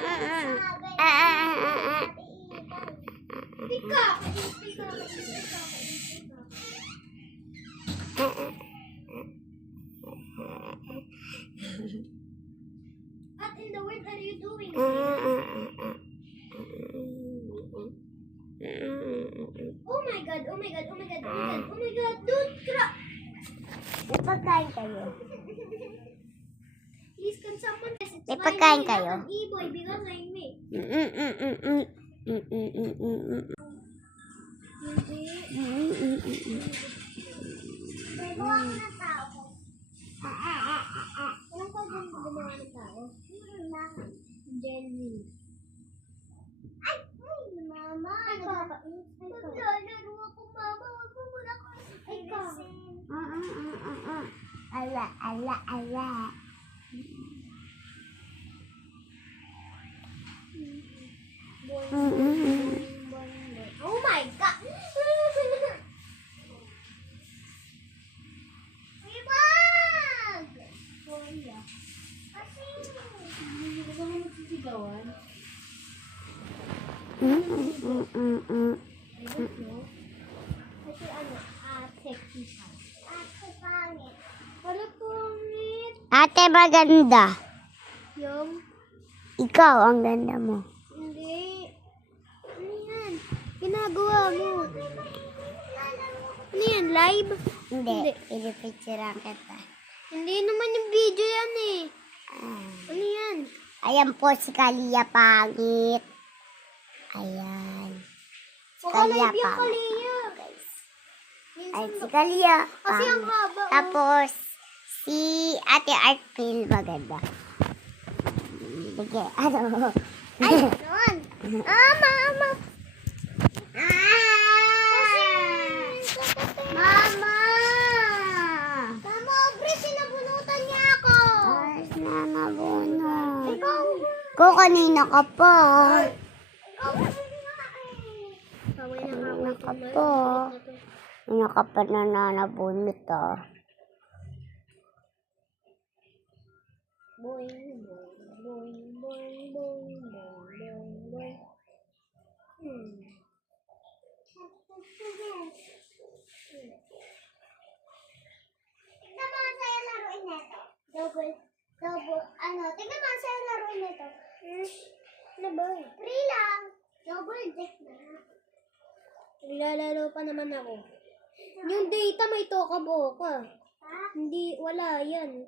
What in the world are you doing? Oh my god, oh my god, oh my god, oh my god, oh my god, dude, crap! May pagkain kayo? Please, can someone test it? May pagkain kayo? Not an e-boy because I'm me. May buwang na tao. Anong pagkain mo gumawa ng tao? Jelly. Ay, mama. Naglalaro ako, mama. Huwag mo muna ako. Ay, ka. Ala. Oh my God! Ibag! Kuya. Kasi, hindi ko naman magsisigawan. I don't know. Kasi sexy siya. Ate, pangit. Wala pangit. Ate, maganda. Yung? Ikaw, ang ganda mo. Hindi. Ano yan? Ginagawa mo. Ano yan? Live? Hindi. Pinipicturean kita. Hindi naman yung video yan eh. Ano yan? Ayan po si Kalia pangit. Ayan. Si Baka Kalia live yung pangit. Kalia. Ay, si Kalia. Kasi ang pangit. haba. Tapos, si Ate Artfil maganda. Sige, ano? Ay, noon. Mama. Mama! Mama, Aubrey, sinabunutan niya ako. Ay, nanabuno. Ikaw. Ko kanina ka pa. Kanina ka pa. Kanina ka pa nananabunot ah. Boing, boing, boing, boing, boing, boing, boing. Tignan mo ang sa'yo laruin nito. Double, tignan mo ang sa'yo laruin nito. Ano ba? Free lang. Double deck na. Naglalaro pa naman ako. Yung data may toka boka. Hindi, wala yan.